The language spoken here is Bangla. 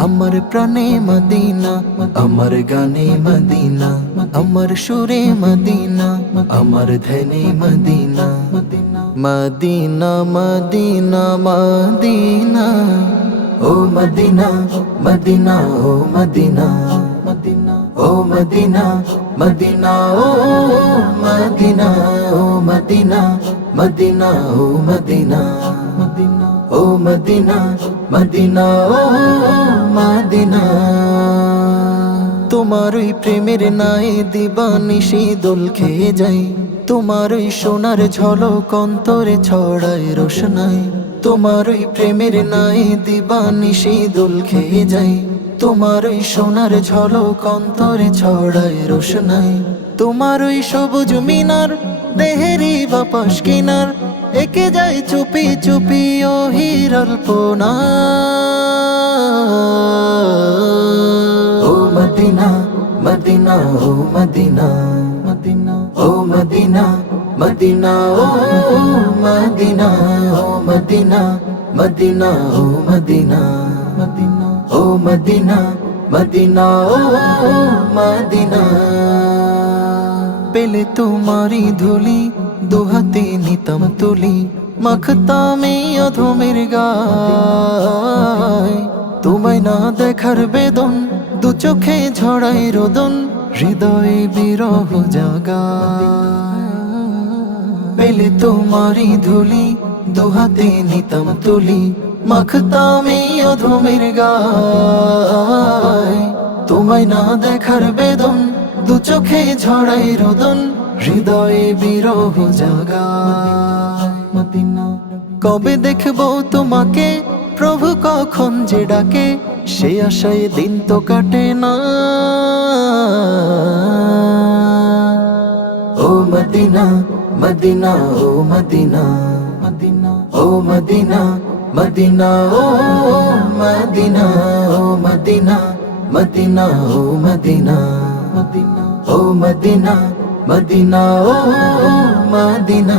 আমার প্রাণে মদিনা আমার গানে মদিনা আমার সুরে মদিনা আমার ধনে মদিনা মদিনা মদিনা মদিনা ও মদিনা মদিনা ও মদিনা মদিনা ও মদিনা মদিনা ও মদিনা ও মদিনা মদিনা ও মদিনা মদিনা ও মদিনা মদিনা ও মদিনা তোমার ওই প্রেমের নাই দিবানিশি দোল খেয়ে যাই। তোমার ওই সোনার ঝলক অন্তরে ছড়ায় রোশনাই। তোমার ওই প্রেমের নাই দিবানিশি দোল খেয়ে যাই। তোমার ওই সোনার ঝলক অন্তরে ছড়ায় রোশনাই। তোমার ওই সবুজ মিনার দেহেরি বাপাস কিনার, একে যায় চুপি চুপি ও হিরল্পনা মদিনা মদিনা ও মদিনা মদিনা ও মদিনা মদিনা ও মদিনা ও মদিনা মদিনা ও মদিনা মদিনা ও মদিনা মদিনা ও মদিনা পেলে তোমারি ধুলি দুহাতে নিতম তুলি মাখতামে অধমের গায় তোমায় না দেখার বেদন দু চোখে ঝড়াই রোদন, হৃদয়ে বিরহ জাগা পেলে তোমারি ধুলি, দুহাতে নিতম তুলি, মাখতামে অধমের গায়। তোমায় না দেখার বেদন, দু চোখে ঝড়াই রোদন, হৃদয়ে বিরহ জাগা কবে দেখব তোমাকে প্রভু কখন যে ডাকে, সে আশায় দিন তো কাটে না। ও মদিনা মদিনা, ও মদিনা মদিনা ও মদিনা মদিনা, ও মদিনা ও মদিনা মদিনা, ও মদিনা মদিনা, ও মদিনা মদিনা, ও মদিনা।